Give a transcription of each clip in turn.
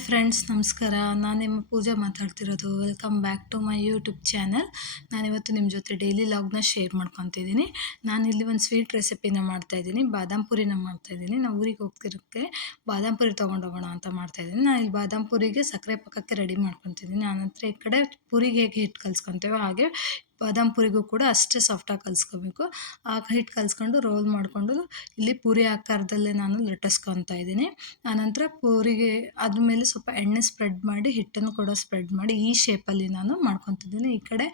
Hi friends, ನಮಸ್ಕಾರ. ನಾನು ನಿಮ್ಮ ಪೂಜಾ ಮಾತಾಡ್ತಿರೋದು. Welcome back to my YouTube channel. ನಾನಿವತ್ತು ನಿಮ್ಮ ಜೊತೆ ಡೈಲಿ ಲಾಗ್ನ ಶೇರ್ ಮಾಡ್ಕೊತಿದ್ದೀನಿ. ನಾನಿಲ್ಲಿ ಒಂದು ಸ್ವೀಟ್ ರೆಸಿಪಿನ ಮಾಡ್ತಾಯಿದ್ದೀನಿ. ಬಾದಾಮ್ ಪುರಿನ ಮಾಡ್ತಾಯಿದ್ದೀನಿ. ನಾವು ಊರಿಗೆ ಹೋಗ್ತಿರೋಕ್ಕೆ ಬಾದಾಮ್ ಪುರಿ ತೊಗೊಂಡೋಗೋಣ ಅಂತ ಮಾಡ್ತಾಯಿದ್ದೀನಿ. ನಾನು ಇಲ್ಲಿ ಬಾದಾಮ್ ಪುರಿಗೆ ಸಕ್ಕರೆ ಪಾಕಕ್ಕೆ ರೆಡಿ ಮಾಡ್ಕೊತಿದ್ದೀನಿ. ಆನಂತರ ಈ ಕಡೆ ಪುರಿಗೆ ಹೇಗೆ ಹಿಟ್ಟು ಕಲಿಸ್ಕೊತೇವೋ ಹಾಗೆ ಬಾದಾಮ್ ಪುರಿಗೂ ಕೂಡ ಅಷ್ಟೇ ಸಾಫ್ಟಾಗಿ ಕಲಿಸ್ಕೋಬೇಕು. ಆ ಹಿಟ್ಟು ಕಲಿಸ್ಕೊಂಡು ರೋಲ್ ಮಾಡಿಕೊಂಡು ಇಲ್ಲಿ ಪೂರಿ ಆಕಾರದಲ್ಲೇ ನಾನು ಲಟ್ಟಿಸ್ಕೊತಾ ಇದ್ದೀನಿ. ಆನಂತರ ಪೂರಿಗೆ ಅದ್ರ ಮೇಲೆ ಸ್ವಲ್ಪ ಎಣ್ಣೆ ಸ್ಪ್ರೆಡ್ ಮಾಡಿ, ಹಿಟ್ಟನ್ನು ಕೂಡ ಸ್ಪ್ರೆಡ್ ಮಾಡಿ ಈ ಶೇಪಲ್ಲಿ ನಾನು ಮಾಡ್ಕೊತಿದ್ದೀನಿ. ಈ ಕಡೆ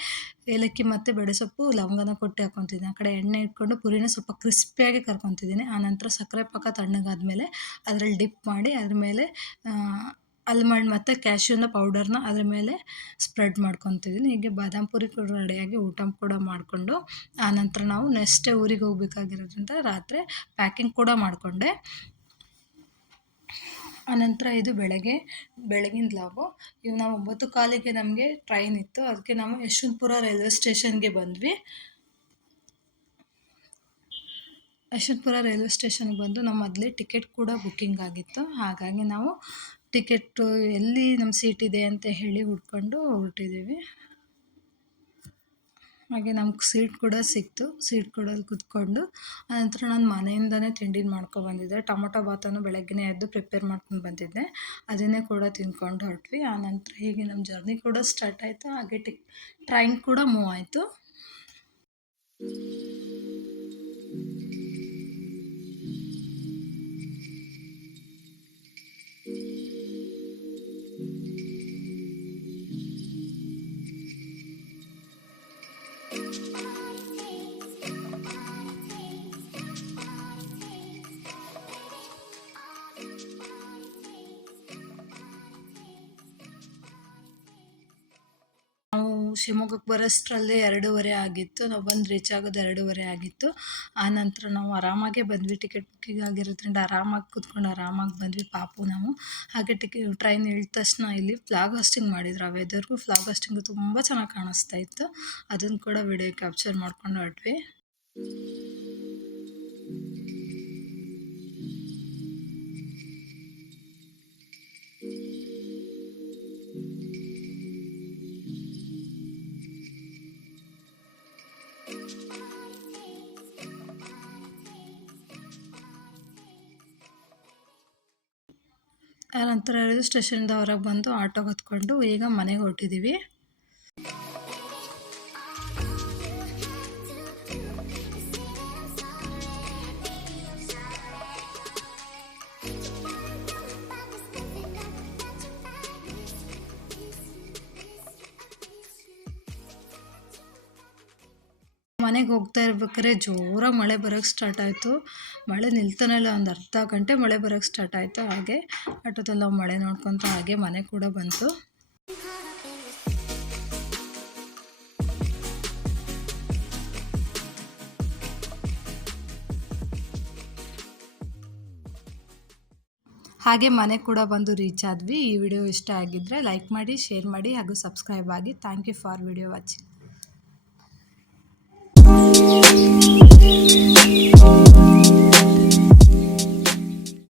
ಏಲಕ್ಕಿ ಮತ್ತು ಬೇಳೆಸೊಪ್ಪು, ಲವಂಗನ ಕೊಟ್ಟು ಹಾಕ್ಕೊತಿದ್ದೀನಿ. ಆ ಕಡೆ ಎಣ್ಣೆ ಇಟ್ಕೊಂಡು ಪುರಿನ ಸ್ವಲ್ಪ ಕ್ರಿಸ್ಪಿಯಾಗಿ ಕರ್ಕೊತಿದ್ದೀನಿ. ಆನಂತರ ಸಕ್ಕರೆ ಪಾಕ ತಣ್ಣಗಾದ್ಮೇಲೆ ಅದರಲ್ಲಿ ಡಿಪ್ ಮಾಡಿ ಅದ್ರ ಮೇಲೆ ಆಲ್ಮಂಡ್ ಮತ್ತು ಕ್ಯಾಶ್ಯೂನ ಪೌಡರ್ನ ಅದ್ರ ಮೇಲೆ ಸ್ಪ್ರೆಡ್ ಮಾಡ್ಕೊತಿದ್ದೀನಿ. ಹೀಗೆ ಬಾದಾಮ್ ಪುರಿ ಕೂಡ ರೆಡಿಯಾಗಿ ಊಟ ಕೂಡ ಮಾಡಿಕೊಂಡು ಆನಂತರ ನಾವು ನೆಕ್ಸ್ಟ್ ಡೇ ಊರಿಗೆ ಹೋಗ್ಬೇಕಾಗಿರೋದ್ರಿಂದ ರಾತ್ರಿ ಪ್ಯಾಕಿಂಗ್ ಕೂಡ ಮಾಡಿಕೊಂಡೆ. ಆನಂತರ ಇದು ಬೆಳಗಿನ ಲಾಗು. ಈಗ ನಾವು 9:15ಗೆ ನಮಗೆ ಟ್ರೈನ್ ಇತ್ತು. ಅದಕ್ಕೆ ನಾವು ಯಶವಂತಪುರ ರೈಲ್ವೆ ಸ್ಟೇಷನ್ಗೆ ಬಂದ್ವಿ. ಯಶವಂತಪುರ ರೈಲ್ವೆ ಸ್ಟೇಷನ್ಗೆ ಬಂದು ನಮ್ಮ ಮೊದಲೇ ಟಿಕೆಟ್ ಕೂಡ ಬುಕ್ಕಿಂಗ್ ಆಗಿತ್ತು. ಹಾಗಾಗಿ ನಾವು ಟಿಕೆಟ್ಟು ಎಲ್ಲಿ ನಮ್ಮ ಸೀಟ್ ಇದೆ ಅಂತ ಹೇಳಿ ಹುಡ್ಕೊಂಡು ಹೊರಟಿದ್ದೀವಿ. ಹಾಗೆ ನಮ್ಗೆ ಸೀಟ್ ಕೂಡ ಸಿಕ್ತು. ಸೀಟ್ ಕೂಡ ಕೂತ್ಕೊಂಡು ಆನಂತರ ನಾನು ಮನೆಯಿಂದನೇ ತಿಂಡಿನ ಮಾಡ್ಕೊಬಂದಿದ್ದೆ. ಟೊಮೊಟೊ ಬಾತನ್ನು ಬೆಳಗ್ಗೆನೇ ಎದ್ದು ಪ್ರಿಪೇರ್ ಮಾಡ್ಕೊಂಡು ಬಂದಿದ್ದೆ. ಅದನ್ನೇ ಕೂಡ ತಿಂದ್ಕೊಂಡು ಹೊರಟ್ವಿ. ಆನಂತರ ಹೀಗೆ ನಮ್ಮ ಜರ್ನಿ ಕೂಡ ಸ್ಟಾರ್ಟ್ ಆಯಿತು. ಹಾಗೆ ಟ್ರೈನ್ ಕೂಡ ಮೂವ್ ಆಯಿತು. ನಾವು ಶಿವಮೊಗ್ಗಕ್ಕೆ ಬರೋಷ್ಟರಲ್ಲೇ 2:30 ಆಗಿತ್ತು. ನಾವು ಬಂದು ರೀಚ್ ಆಗೋದು 2:30 ಆಗಿತ್ತು. ಆನಂತರ ನಾವು ಆರಾಮಾಗೆ ಬಂದ್ವಿ. ಟಿಕೆಟ್ ಬುಕ್ಕಿಂಗ್ ಆಗಿರೋದ್ರಿಂದ ಆರಾಮಾಗಿ ಕೂತ್ಕೊಂಡು ಆರಾಮಾಗಿ ಬಂದ್ವಿ ನಾವು. ಹಾಗೆ ಟ್ರೈನ್ ಇಳಿದ ತಕ್ಷಣ ಇಲ್ಲಿ ಫ್ಲಾಗ್ ಹಾಸ್ಟಿಂಗ್ ಮಾಡಿದ್ರು. ಆ ವೆದರ್ಗೂ ಫ್ಲಾಗ್ ಹಾಸ್ಟಿಂಗು ತುಂಬ ಚೆನ್ನಾಗಿ ಕಾಣಿಸ್ತಾ ಇತ್ತು. ಅದನ್ನು ಕೂಡ ವಿಡಿಯೋ ಕ್ಯಾಪ್ಚರ್ ಮಾಡ್ಕೊಂಡು ಹೊರಟ್ವಿ. ಆನಂತರ ರೈಲ್ವೆ ಸ್ಟೇಷನಿಂದ ಹೊರಗೆ ಬಂದು ಆಟೋಗೆ ಹತ್ಕೊಂಡು ಈಗ ಮನೆಗೆ ಹೊರಟಿದ್ದೀವಿ. ಮನೆಗೆ ಹೋಗ್ತಾ ಇರ್ಬೇಕಾದ್ರೆ ಜೋರಾಗಿ ಮಳೆ ಬರೋಕ್ಕೆ ಸ್ಟಾರ್ಟ್ ಆಯಿತು. ಮಳೆ ನಿಲ್ತಾನೆ ಇಲ್ಲ. ಒಂದು ಅರ್ಧ ಗಂಟೆ ಮಳೆ ಬರೋಕ್ಕೆ ಸ್ಟಾರ್ಟ್ ಆಯಿತು. ಹಾಗೆ ಆಟೋದಲ್ಲಿ ನಾವು ಮಳೆ ನೋಡ್ಕೊತ ಹಾಗೆ ಮನೆ ಕೂಡ ಬಂತು. ಹಾಗೆ ಮನೆ ಕೂಡ ಬಂದು ರೀಚ್ ಆದ್ವಿ. ಈ ವಿಡಿಯೋ ಇಷ್ಟ ಆಗಿದ್ದರೆ ಲೈಕ್ ಮಾಡಿ, ಶೇರ್ ಮಾಡಿ ಹಾಗೂ ಸಬ್ಸ್ಕ್ರೈಬ್ ಆಗಿ. Thank you for video watching.